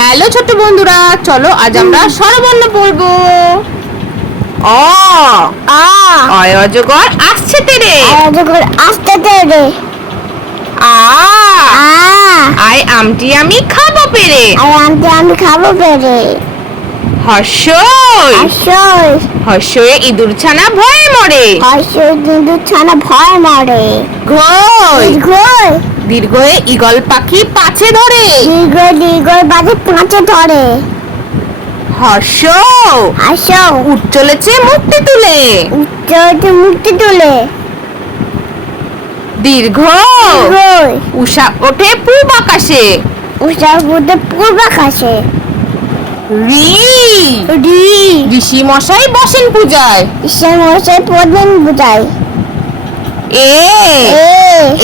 Hello ছোট বন্ধুরা, চলো আজ আমরা স্বরবর্ণ পড়বো। অ আ অয় অজগর আসছে তেরে। অজগর আসতে তেরে। আ আ আয় আমটি আমি খাবো পেরে। আমি খাবো পেরে। হর্ষই আসই হর্ষয়ে ইঁদুর ছানা ভয়ে মরে। আসই কিন্তু ছানা ভয় মরে। ঘই দীর্ঘই দীর্ঘয়ে ঈগল পাখি পাছে ধরে। দীর্ঘই বাজে পাঁচে ধরে। হর্ষ আসো উঠ চলেছে মুক্তি তুলে। উচ্চ মুক্তি তুলে। দীর্ঘ দীর্ঘই উষা ওঠে পূব আকাশে। উষার মধ্যে পূর্ব আকাশে। রি রি ঋষি মশাই বসেন পূজায়। ঈশ্বর মশাই পদ্মেন বুঝায়। এ এ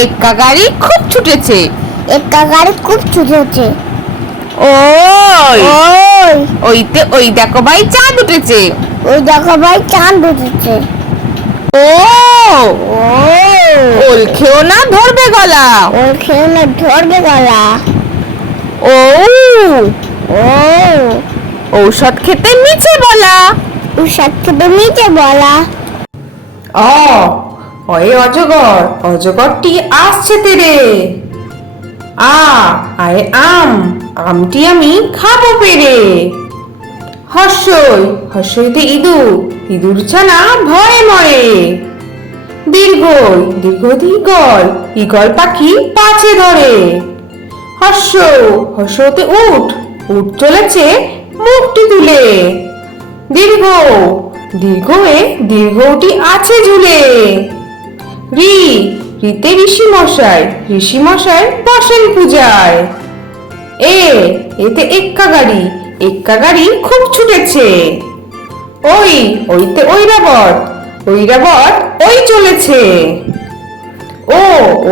এক্কা গাড়ি খুব ছুটেছে। একটা গাড়ি খুব ছুটেছে। ওই ওই ওইতে ওই দেখো ভাই চাঁদ উঠেছে। ওই দেখো ভাই চাঁদ উঠেছে। ও ও ওল খেও না ধরবে গলা। ওর খেয়ে ধরবে গলা। ও ও ঔষধ খেতে নিচে বলা। উষার থেকে নিচে বলা। অয়ে অজগর অজগরটি আসছে তেরে। আয় আমটি আমি খাবো পেরে। হর্ষইতে ইঁদুর ছানা ভয়ে মরে। দীর্ঘই ঈগল পাখি পাছে ধরে। হর্ষতে উঠ চলেছে মুখটি তুলে। দীর্ঘয়ে দীর্ঘটি আছে ঝুলে। রিতে ঋষি মশাই বসেন পূজায়। এতে এক্কা গাড়ি খুব ছুটেছে। ওইতে ঐরাবত ওই চলেছে।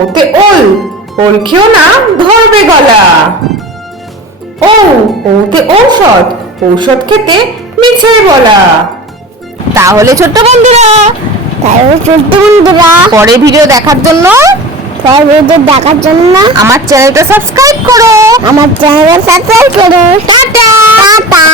ওতে ওল খেও না ধরবে গলা। ওতে ঔষধ খেতে মিছে বলা। তাহলে ছোট্ট বন্ধুরা, পরে ভিডিও দেখার জন্য আমার চ্যানেলটা সাবস্ক্রাইব করো। আমার চ্যানেল সাবস্ক্রাইব করো। Tata tata.